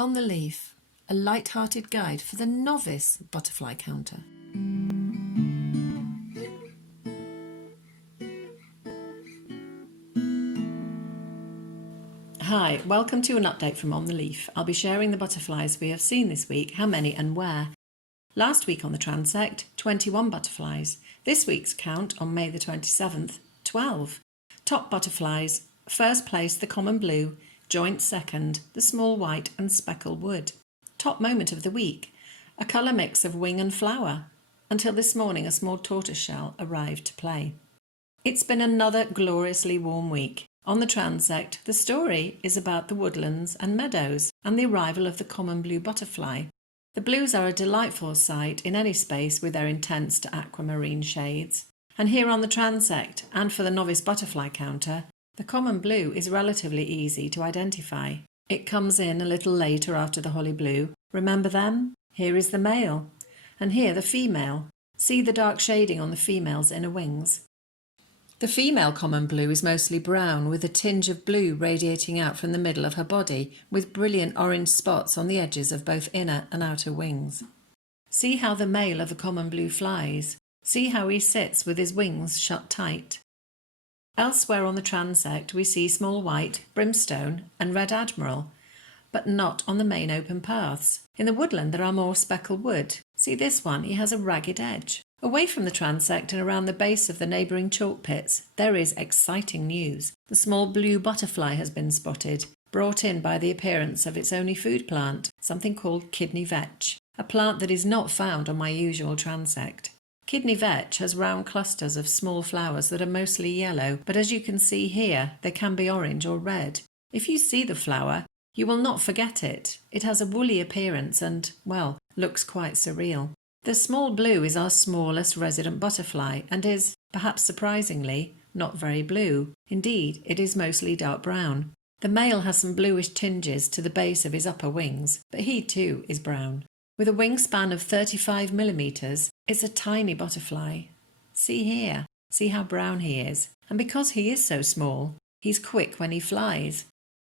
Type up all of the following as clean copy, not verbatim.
On the Leaf, a light-hearted guide for the novice butterfly counter. Hi, welcome to an update from On the Leaf. I'll be sharing the butterflies we have seen this week, how many and where. Last week on the transect, 21 butterflies. This week's count on May the 27th, 12. Top butterflies: first place the common blue, joint second the small white and speckled wood. Top moment of the week: a colour mix of wing and flower. Until this morning a small tortoiseshell arrived to play. It's been another gloriously warm week. On the transect, the story is about the woodlands and meadows and the arrival of the common blue butterfly. The blues are a delightful sight in any space with their intense to aquamarine shades. And here on the transect, and for the novice butterfly counter, the common blue is relatively easy to identify. It comes in a little later after the holly blue. Remember them? Here is the male, and here the female. See the dark shading on the female's inner wings. The female common blue is mostly brown, with a tinge of blue radiating out from the middle of her body, with brilliant orange spots on the edges of both inner and outer wings. See how the male of the common blue flies. See how he sits with his wings shut tight. Elsewhere on the transect we see small white, brimstone and red admiral, but not on the main open paths. In the woodland there are more speckled wood. See this one, he has a ragged edge. Away from the transect and around the base of the neighbouring chalk pits, there is exciting news. The small blue butterfly has been spotted, brought in by the appearance of its only food plant, something called kidney vetch, a plant that is not found on my usual transect. Kidney vetch has round clusters of small flowers that are mostly yellow, but as you can see here, they can be orange or red. If you see the flower, you will not forget it. It has a woolly appearance and, well, looks quite surreal. The small blue is our smallest resident butterfly and is, perhaps surprisingly, not very blue. Indeed, it is mostly dark brown. The male has some bluish tinges to the base of his upper wings, but he too is brown. With a wingspan of 35 millimetres, it's a tiny butterfly. See here, see how brown he is. And because he is so small, he's quick when he flies.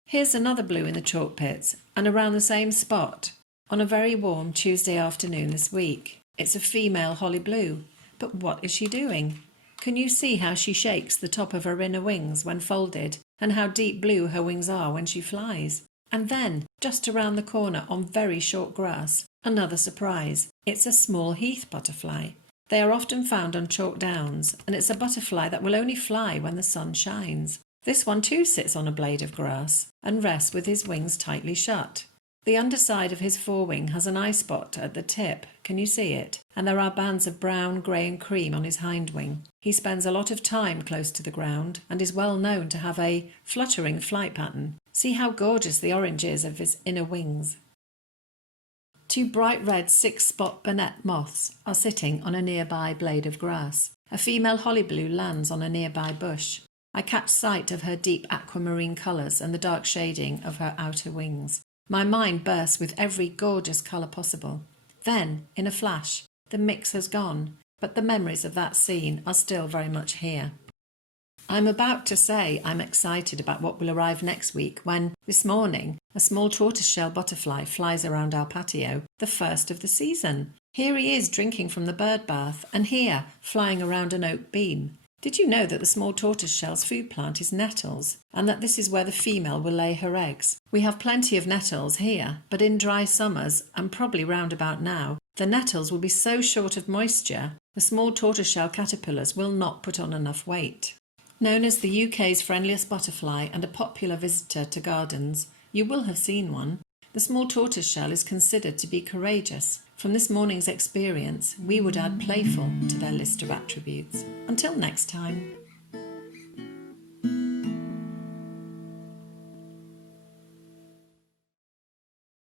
Here's another blue in the chalk pits, and around the same spot, on a very warm Tuesday afternoon this week. It's a female holly blue. But what is she doing? Can you see how she shakes the top of her inner wings when folded, and how deep blue her wings are when she flies? And then, just around the corner on very short grass, another surprise. It's a small heath butterfly. They are often found on chalk downs, and it's a butterfly that will only fly when the sun shines. This one too sits on a blade of grass and rests with his wings tightly shut. The underside of his forewing has an eye spot at the tip, can you see it? And there are bands of brown, grey and cream on his hind wing. He spends a lot of time close to the ground and is well known to have a fluttering flight pattern. See how gorgeous the orange is of his inner wings. Two bright red 6-spot bonnet moths are sitting on a nearby blade of grass. A female holly blue lands on a nearby bush. I catch sight of her deep aquamarine colours and the dark shading of her outer wings. My mind bursts with every gorgeous colour possible. Then, in a flash, the mix has gone, but the memories of that scene are still very much here. I'm about to say I'm excited about what will arrive next week when, this morning, a small tortoiseshell butterfly flies around our patio, the first of the season. Here he is drinking from the bird bath, and here, flying around an oak beam. Did you know that the small tortoiseshell's food plant is nettles, and that this is where the female will lay her eggs? We have plenty of nettles here, but in dry summers, and probably round about now, the nettles will be so short of moisture, the small tortoiseshell caterpillars will not put on enough weight. Known as the UK's friendliest butterfly and a popular visitor to gardens, you will have seen one. The small tortoiseshell is considered to be courageous. From this morning's experience, we would add playful to their list of attributes. Until next time.